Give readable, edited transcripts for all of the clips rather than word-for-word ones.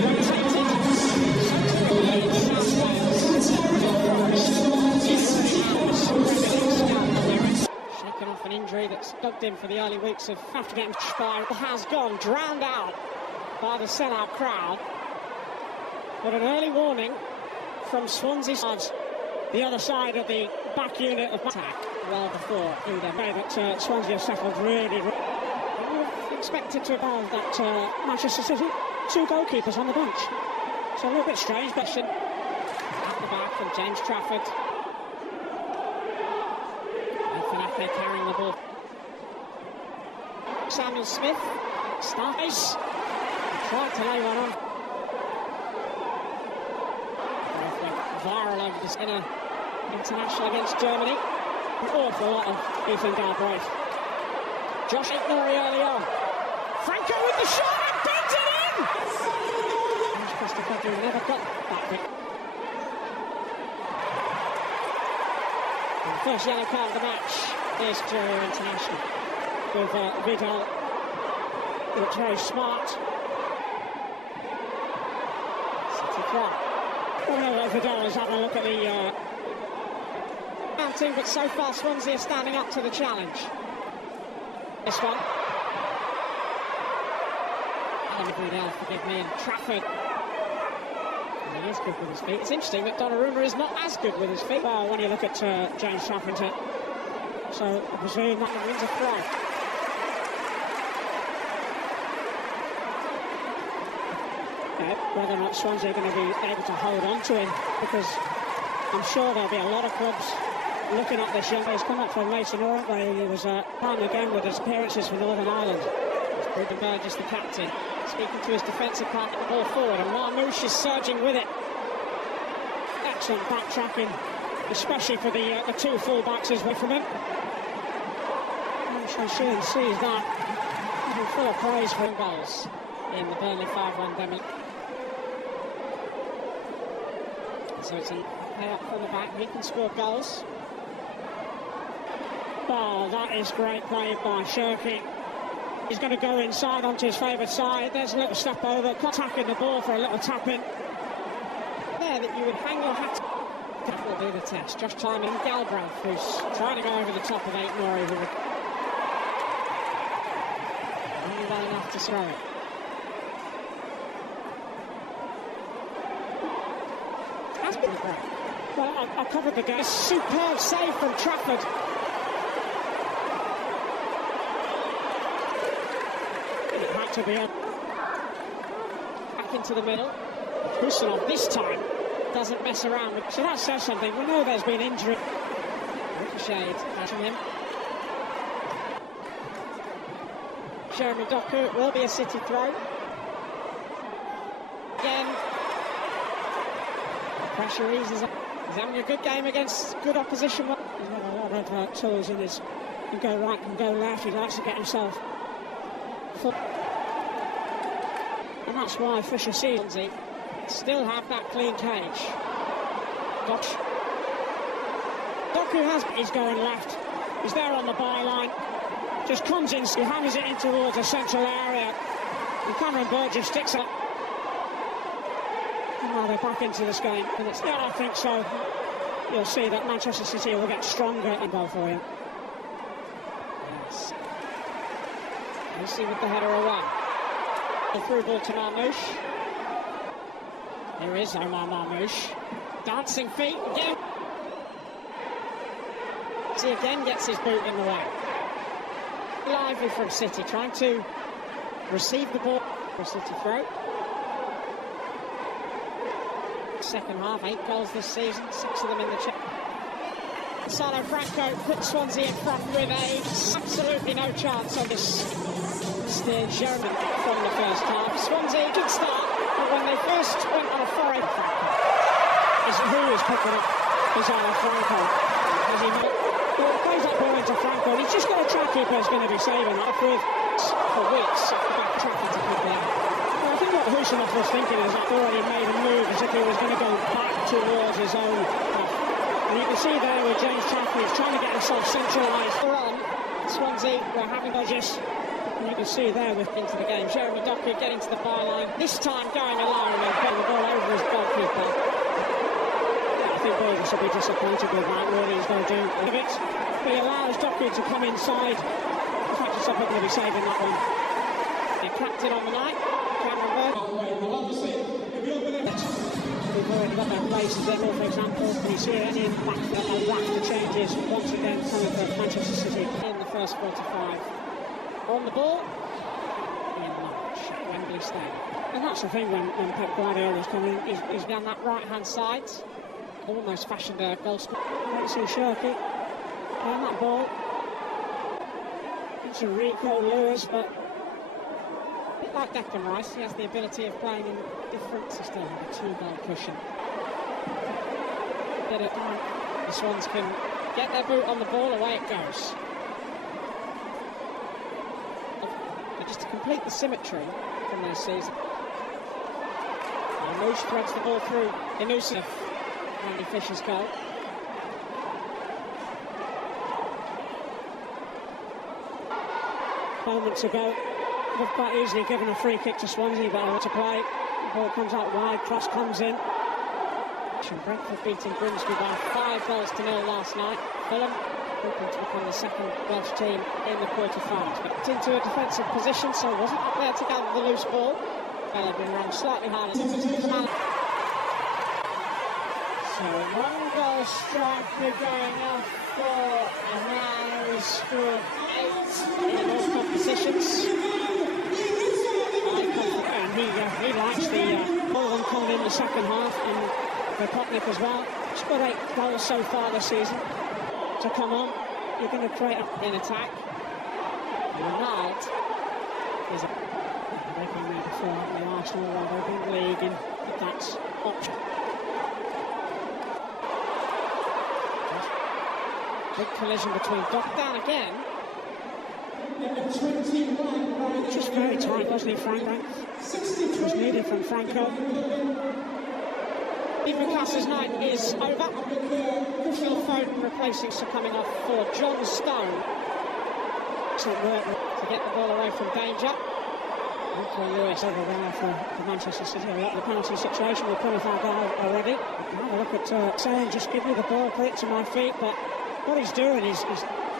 Shaken off an injury that's dogged him for the early weeks of after getting by has gone drowned out by the sellout crowd. But an early warning from Swansea sides, the other side of the back unit of attack. Well before the way that Swansea have settled really. Expected to have that Manchester City 2 goalkeepers on the bench. So a little bit strange, but at the back from James Trafford. And Fanafe carrying the ball. Samuel Smith starts. Tried to lay one on. Viral over this international against Germany. An awful lot of Ethan Galbraith. Josh Ignori early on. Franco with the shot and bangs it in! Christopher never got that bit. And the first yellow card of the match is Junior International. With Vidal, who looks very smart. City try. Well, no, Vidal is having a look at the mounting, but so far Swansea are standing up to the challenge. This one. Vidal, forgive me, and Trafford. And he is good with his feet. It's interesting that Donnarumma is not as good with his feet. Well, when you look at James Trafford, so I presume that wins a throw. Whether or not Swansea are going to be able to hold on to him, because I'm sure there'll be a lot of clubs looking at this young man. He's come up from Mason Orient, where he was time again with his appearances for Northern Ireland. Ruben Burgess, the captain, speaking to his defensive partner, the ball forward, and Marmoush is surging with it. Excellent backtracking, especially for the 2 full-backs as well from him. Sheehan sees that. He's full of praise for goals in the Burnley 5-1 demi. So it's a pay up from the back. He can score goals. Oh, that is great play by Cherki. He's going to go inside onto his favourite side. There's a little step over, attacking the ball for a little tap in. There that you would hang your hat. That will do the test. Just timing Galbraith, who's trying to go over the top of Aitmori, who would only well enough to throw it. Has been great. Well, I covered the game. Superb save from Trafford. To be back into the middle. Husanov this time doesn't mess around with, so that says something. We know there's been injury. Ricocheted from him. Jérémy Doku, it will be a City throw. Again, pressure eases up. He's having a good game against good opposition. He's got a lot of tools in his. He can go right, can go left. He likes to get himself full. And that's why Fisher sees still have that clean cage. Doku he's going left. He's there on the byline. Just comes in, he hammers it in towards the central area. And Cameron Burgess sticks up. And now they're back into this game. And yeah, I think so. You'll see that Manchester City will get stronger in goal for you. Yes. We'll see with the header away. The through ball to Marmoush. There is Omar Marmoush. Dancing feet again. He again gets his boot in the way. Lively from City, trying to receive the ball for City throw. Second half, 8 goals this season, 6 of them in the check. Gonçalo Franco puts Swansea in front with absolutely no chance on this steered Jérémy from the first half. Swansea did start, but when they first went on a foray, is who is picking up Gonçalo Franco. As he plays that ball into Franco, and he's just got a track keeper who's going to be saving that with for weeks. Trafford to keep there. Well, I think what Husanov was thinking is that already made a move as if he was going to go back towards his own half. And you can see there with James Trafford, he's trying to get himself centralised. We're on. Swansea, we're having just And you can see there into the game, Jérémy Doku getting to the byline, this time going alone and getting the ball over his goalkeeper. I think Burgess will be disappointed with that, really. He's going to do a bit. But he allows Doku to come inside. In fact, it's going to be saving that one. They cracked it on the night. We've already got their places there, for example. Can you see any impact that a raft of changes once again coming for Manchester City in the first 45? On the ball, in March at Wembley Stadium. And that's the thing when Pep Guardiola is coming, he's down that right-hand side, almost fashioned a goal scorer. Let's see Cherki on that ball. It's a Rico Lewis, but a bit like Declan Rice, he has the ability of playing in different systems, a two-goal cushion. Get it on. The Swans can get their boot on the ball, away it goes. Just to complete the symmetry from their season. Marmoush threads the ball through. Elusive. Andy Fisher's goal. Moments ago, they've quite easily given a free kick to Swansea, but to play. The ball comes out wide, cross comes in. Brentford beating Grimsby by 5-0 last night. Fulham hoping to become the second Welsh team in the quarter-finals. Got into a defensive position, so wasn't up there to gather the loose ball. Bella been run slightly harder. So one goal strike going off for a man who's scored 8 in all competitions. And he likes the ball one coming in the second half, and for Potnick as well. Scored 8 goals so far this season. To come on, you're going to create an attack. Ronald is they've been there before in the Arsenal Rugby League, and that's option. Big collision between Dock down again. Just very tight, wasn't he, Franco? It was needed from Franco. Even Cass's night is over. Phil Foden replacing, so coming off for John Stone. Excellent work to get the ball away from danger. Rico Lewis over there for Manchester City. The penalty situation will come with our guy already. Have a look at saying, just give me the ball, put it to my feet. But what he's doing is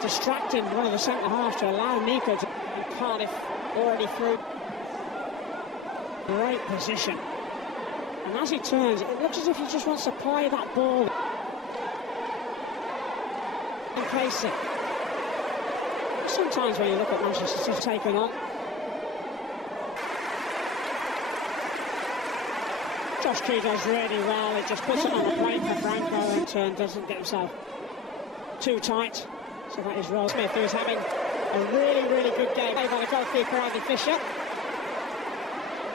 distracting one of the centre-halves to allow Nico to... And Cardiff already through. Great position. And as he turns, it looks as if he just wants to play that ball. And place it. Sometimes when you look at Manchester City taken on. Josh Key does really well. It just puts it on the plate for Franco, and turn doesn't get himself too tight. So that is Roll Smith, who is having a really, really good game. Played by the goalkeeper, Andy Fisher.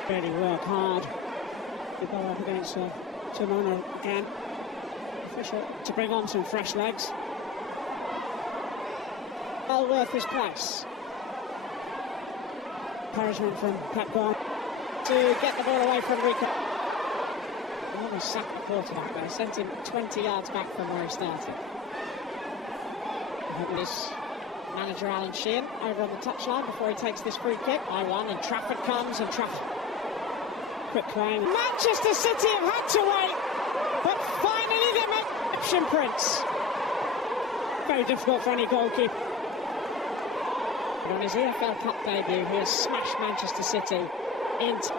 Really work hard. The ball up against Simona again. Fisher to bring on some fresh legs. Well worth his place. Encouragement from Pep Guardiola to get the ball away from Rico. Almost sacked the quarterback there, sent him 20 yards back from where he started. This manager Alan Sheehan over on the touchline before he takes this free kick. I won, and Trafford comes, and Trafford. Quick claim. Manchester City have had to wait, but finally they make option prints. Very difficult for any goalkeeper. On his EFL Cup debut, he has smashed Manchester City into.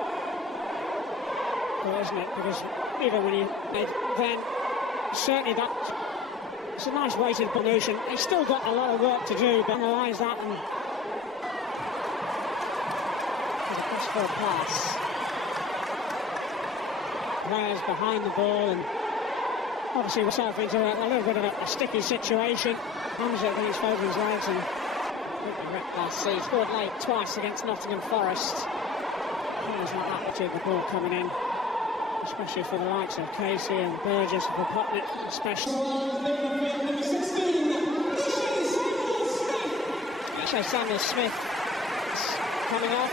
Well, isn't it? Because even when he made then, certainly that. It's a nice weighted pollution. He's still got a lot of work to do, but analyse that and. Just for a pass. Players behind the ball, and obviously himself into a little bit of a sticky situation. Comes it against Foden's legs and last season. Scored late twice against Nottingham Forest. Players like that with the ball coming in, especially for the likes of Casey and Burgess, for Potnick especially. Samuel Smith coming off.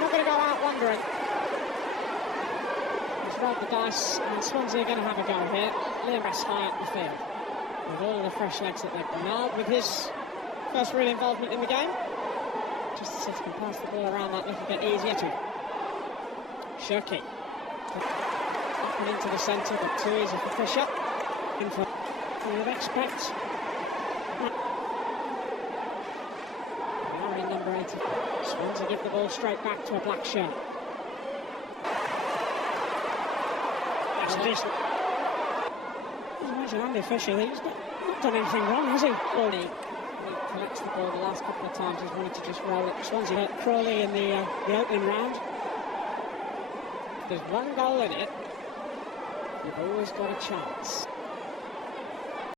Not going to go out wondering. Rolled the dice, and Swansea are going to have a go here. Liam rests high up the field with all of the fresh legs that they've been. Now with his first real involvement in the game. United can pass the ball around that little bit easier to Cherki. Into the centre, but too easy for Fisher. In for you would expect. Now in number 80. Swansea give the ball straight back to a black shirt. That's decent. Imagine Andy Fisher, he's not done anything wrong, has he? He collects the ball the last couple of times, he's wanted to just roll it. Swansea hurt Crawley in the opening round. There's one goal in it. You've always got a chance.